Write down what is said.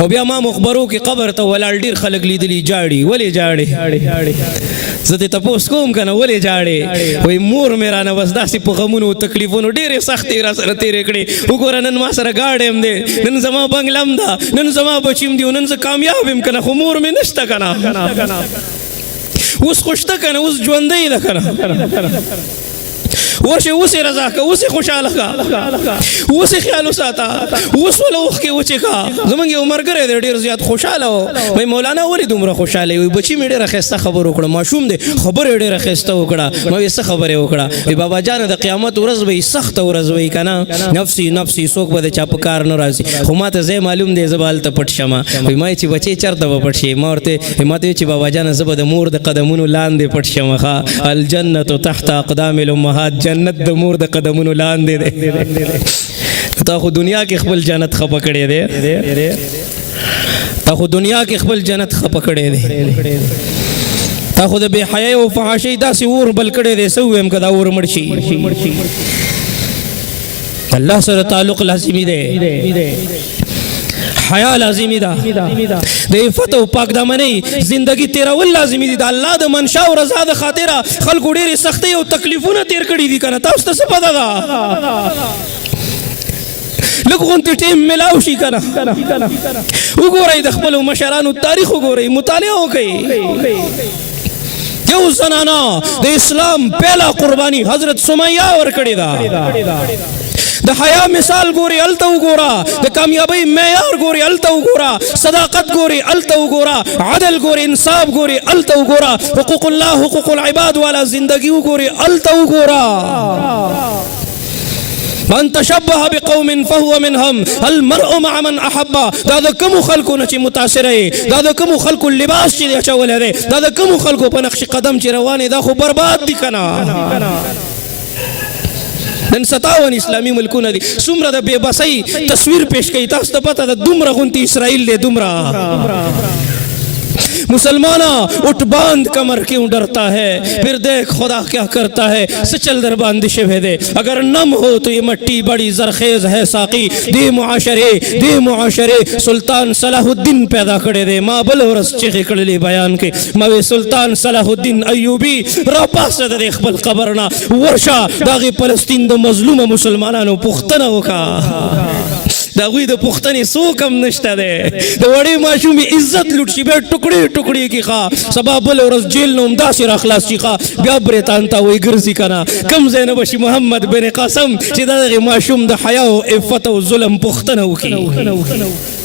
او بیا ما مخبرو کې قبر ته ولاړ ډیر خلک لیدلی جاړي ولې جاړي زه ته تپوس کوم کنه ولې جاړي وای مور مې رانه بس داسې په غمونو تکلیفونو ډېرې سختې را سره تېرې کړې وګوره نن ما سره ګاډی دی نن زما بنګلم ده نن زما بچیم دی نن زه کامیاب یم کنه خو مور مې نشته کنه اوس خو شته کنه اوس ژوندی ده کنه ورشه اوس یې رضا که اوس یې خوشحاله که اوس یې خیال وساته اوس وله اوښکې وچې که زموږ یو ملګری دی ډېر زیات خوشحاله و وایي مولانا ولې دومره خوشحاله وي بچي مې ډېره ښایسته خبر وکړه ماشوم دی خبره یې ډېره ښایسته وکړه ما وایي څه خبرې وکړه وایي بابا جانه د قیامت ورځ به سخته ورځ وي که نه نفسي نفسي څوک به د چا په کار نه راځي خو ما ته ځای معلوم دی زه به هلته پټ شم وایي ما چې بچې چېرته به پټ شي ما ورته ما ته چې بابا جانه زه به د مور د قدمونو لاندې پټ شم ښه الجنت تحت اقدام الامهات جنت د مور د قدمونو لاندې دی تا خو دنیا کې خپل جنت خپه کړی دی تا خو دنیا کې خپل جنت خپه کړی دی تا خو د بې حیايي او فحاشۍ داسې اور بل کړی دی څه ووایم که دا اور مړ شي الله سره تعلق لازمي دی حیا لازمی ده د عفت او پاک دامنۍ زندگی تیرول لازمی دي د الله د منشا او رضا د خاطره خلکو ډېرې سختۍ او تکلیفونه تیر کړي دي که نه تاسو ته څه پته ده لږ غونتې ټیم میلاو شي که نه وګورئ د خپلو مشرانو تاریخ وګورئ مطالعه وکئ یو زنانه د اسلام پهلا قربانی حضرت سمیه ورکړې ده د حیا مثال ګوري الته وګوره د کامیابی معیار ګوري الته وګوره صداقت ګوري الته وګوره عدل ګوري انصاف ګوري الته وګوره حقوق الله حقوق العباد والا زندگی وګوري الته وګوره من تشبه بقوم فهو منهم المرء مع من احب دا د کوم خلکو نه چې متاثر یې دا د کوم خلکو لباس چې اچولی دی دا د کوم خلکو په نقش قدم چې روان دا خو برباد دي که نه نن 57 اسلامي ملکونه دي څومره د بې بسۍ تصویر پیش کوي تاسو ته پته ده دومره غونتی اسرائیل دی دومره मुसलमाना उठ बांध कमर क्यों डरता है फिर देख खुदा क्या करता है सचल दर बांदिशे भेदे अगर नम हो तो ये मट्टी बड़ी जरखेज है साकी दे मुआशरे सुल्तान सलाहुद्दीन पैदा करे दे माँ बलवरस चिखे कड़ली बयान के मवे सुल्तान सलाहुद्दीन अयूबी रापास दे इकबल कबरना वर्षा दागी फलस्तीन द मजलूम मुसलमानानो पुख्तना होका دا غوی د پختنې څوک هم نشته دی د وړې ماشومې عزت لوټ شي بیا ټوکړې ټوکړې کړي ښه سبا بله ورځ جیل نه همداسې راخلاص شي ښه بیا بریتان ته وایي ګرځي که نه کم ځای نه به شي محمد بن قاسم چې د دغې ماشوم د حیا او عفت او ظلم پوښتنه وکړي